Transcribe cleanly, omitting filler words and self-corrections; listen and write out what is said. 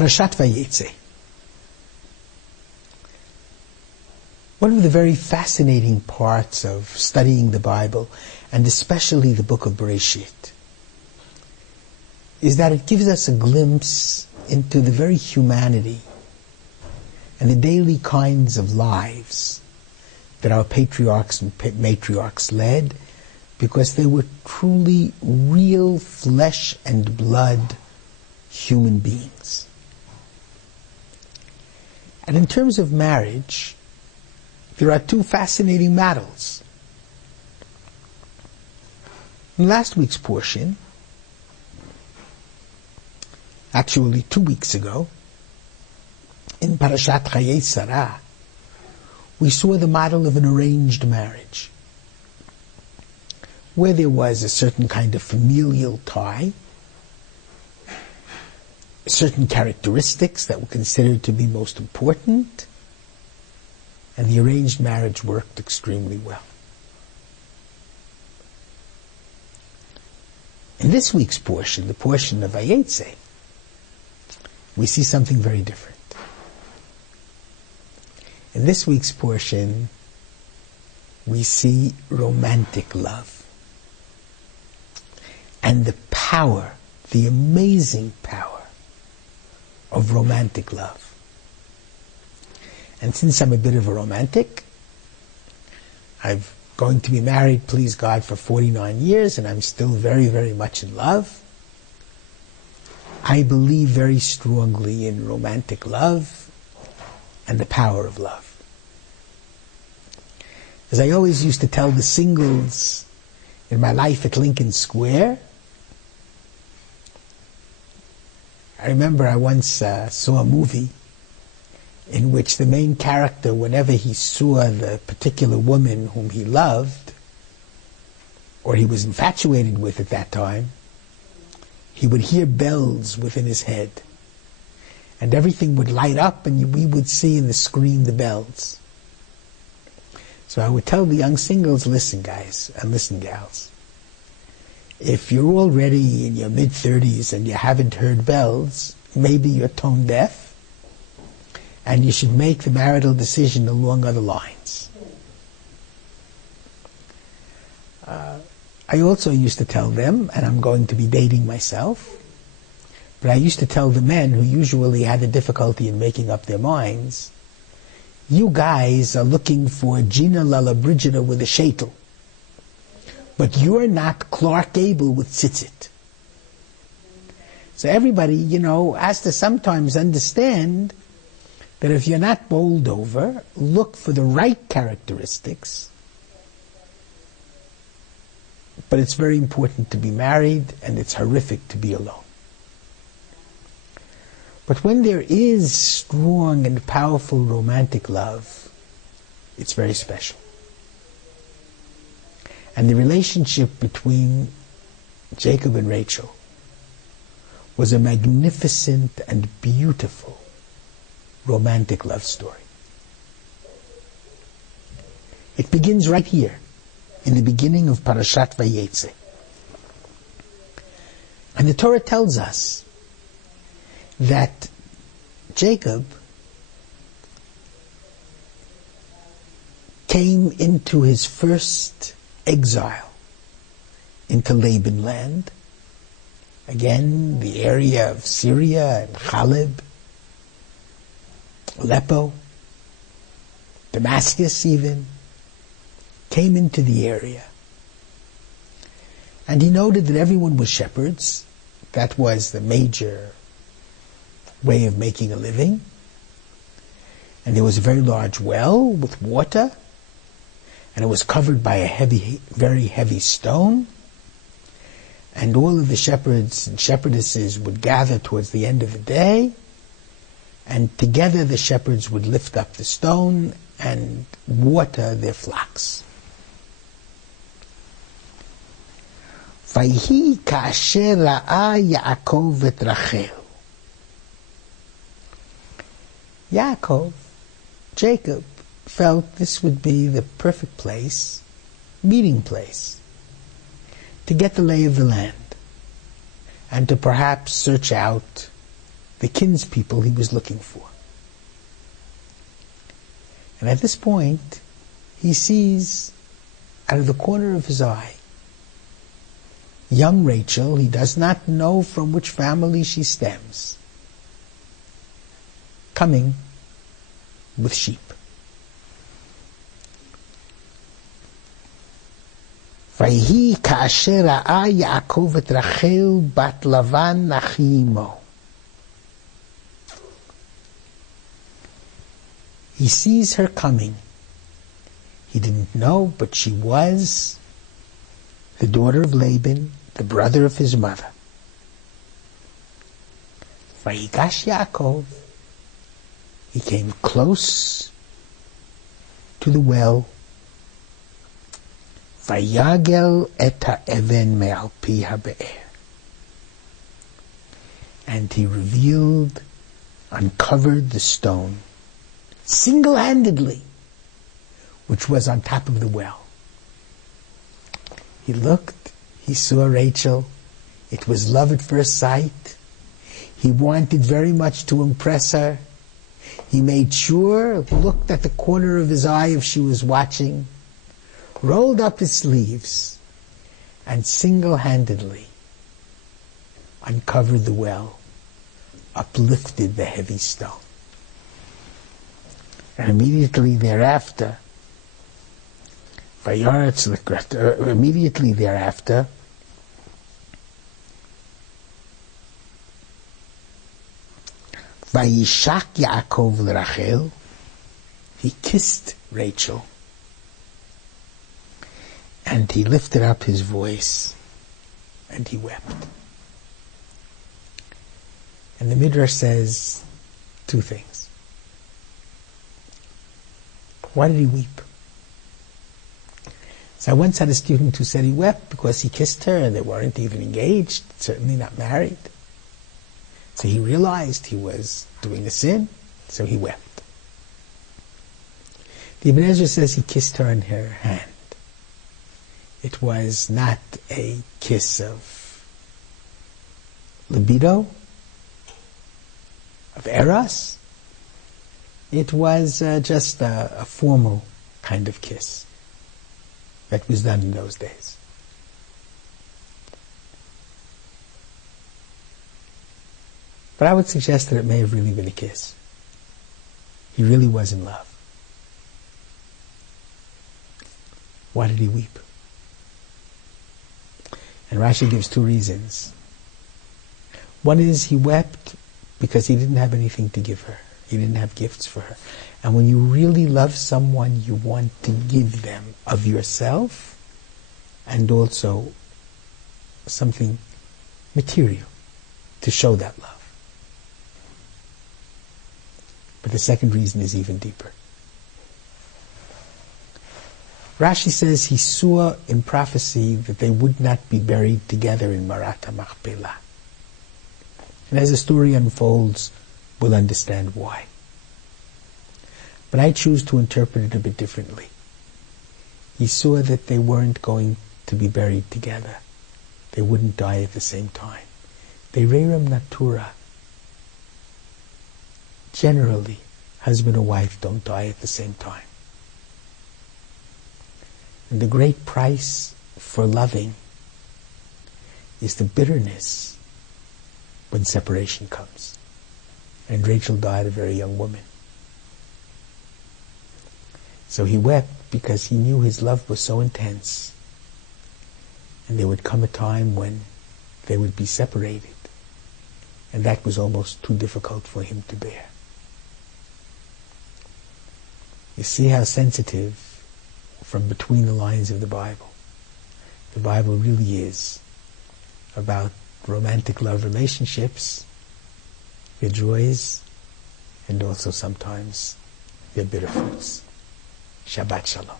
Parashat Vayetze. One of the very fascinating parts of studying the Bible, and especially the book of Bereshis, is that it gives us a glimpse into the very humanity and the daily kinds of lives that our patriarchs and matriarchs led, because they were truly real flesh and blood human beings. And in terms of marriage, there are two fascinating models. In last week's portion, actually 2 weeks ago, in Parashat Chayei Sarah, we saw the model of an arranged marriage, where there was a certain kind of familial tie, certain characteristics that were considered to be most important, and the arranged marriage worked extremely well. In this week's portion, the portion of Vayetze, we see something very different. In this week's portion, we see romantic love. And the power, the amazing power of romantic love. And since I'm a bit of a romantic, I'm going to be married, please God, for 49 years, and I'm still very, very much in love. I believe very strongly in romantic love and the power of love. As I always used to tell the singles in my life at Lincoln Square, I remember I once saw a movie in which the main character, whenever he saw the particular woman whom he loved, or he was infatuated with at that time, he would hear bells within his head. And everything would light up, and we would see in the screen the bells. So I would tell the young singles, listen guys, and listen gals, if you're already in your mid-30s and you haven't heard bells, maybe you're tone deaf, and you should make the marital decision along other lines. I also used to tell them, and I'm going to be dating myself, but I used to tell the men who usually had the difficulty in making up their minds, you guys are looking for Gina Lollobrigida with a shaitel, but you're not Clark Gable with tzitzit. So everybody, has to sometimes understand that if you're not bowled over, look for the right characteristics. But it's very important to be married, and it's horrific to be alone. But when there is strong and powerful romantic love, it's very special. And the relationship between Jacob and Rachel was a magnificent and beautiful romantic love story. It begins right here, in the beginning of Parashat Vayetze. And the Torah tells us that Jacob came into his first exile into Laban land, again the area of Syria and Chaleb, Aleppo, Damascus even, came into the area. And he noted that everyone was shepherds. That was the major way of making a living. And there was a very large well with water, and it was covered by a very heavy stone. And all of the shepherds and shepherdesses would gather towards the end of the day, and together the shepherds would lift up the stone and water their flocks. ויהי כאשר ראה יעקב את רחל. Yaakov, Jacob, felt this would be the perfect place, meeting place, to get the lay of the land, and to perhaps search out the kinspeople he was looking for. And at this point, he sees out of the corner of his eye young Rachel. He does not know from which family she stems, coming with sheep. ויהי כאשר ראה יעקב את רחל בת לבן אחי אמו. He sees her coming. He didn't know, but she was the daughter of Laban, the brother of his mother. ויגש Yaakov. He came close to the well. ויגל את האבן מעל פי הבאר. And he revealed, uncovered the stone, single-handedly, which was on top of the well. He looked, he saw Rachel. It was love at first sight. He wanted very much to impress her. He made sure, looked at the corner of his eye if she was watching, rolled up his sleeves, and single-handedly uncovered the well, uplifted the heavy stone. And immediately thereafter, Vayishak Yaakov l'Rachel, he kissed Rachel, and he lifted up his voice, and he wept. And the Midrash says two things. Why did he weep? So I once had a student who said he wept because he kissed her and they weren't even engaged, certainly not married. So he realized he was doing a sin, so he wept. The Ibn Ezra says he kissed her on her hand. It was not a kiss of libido, of eros. It was just a formal kind of kiss that was done in those days. But I would suggest that it may have really been a kiss. He really was in love. Why did he weep? And Rashi gives two reasons. One is he wept because he didn't have anything to give her. He didn't have gifts for her. And when you really love someone, you want to give them of yourself and also something material to show that love. But the second reason is even deeper. Rashi says he saw in prophecy that they would not be buried together in Marat HaMachpelah. And as the story unfolds, we'll understand why. But I choose to interpret it a bit differently. He saw that they weren't going to be buried together. They wouldn't die at the same time. They rerum natura. Generally, husband and wife don't die at the same time. And the great price for loving is the bitterness when separation comes. And Rachel died a very young woman. So he wept because he knew his love was so intense. And there would come a time when they would be separated. And that was almost too difficult for him to bear. You see how sensitive, from between the lines of the Bible really is about romantic love relationships, their joys, and also sometimes their bitter fruits. Shabbat Shalom.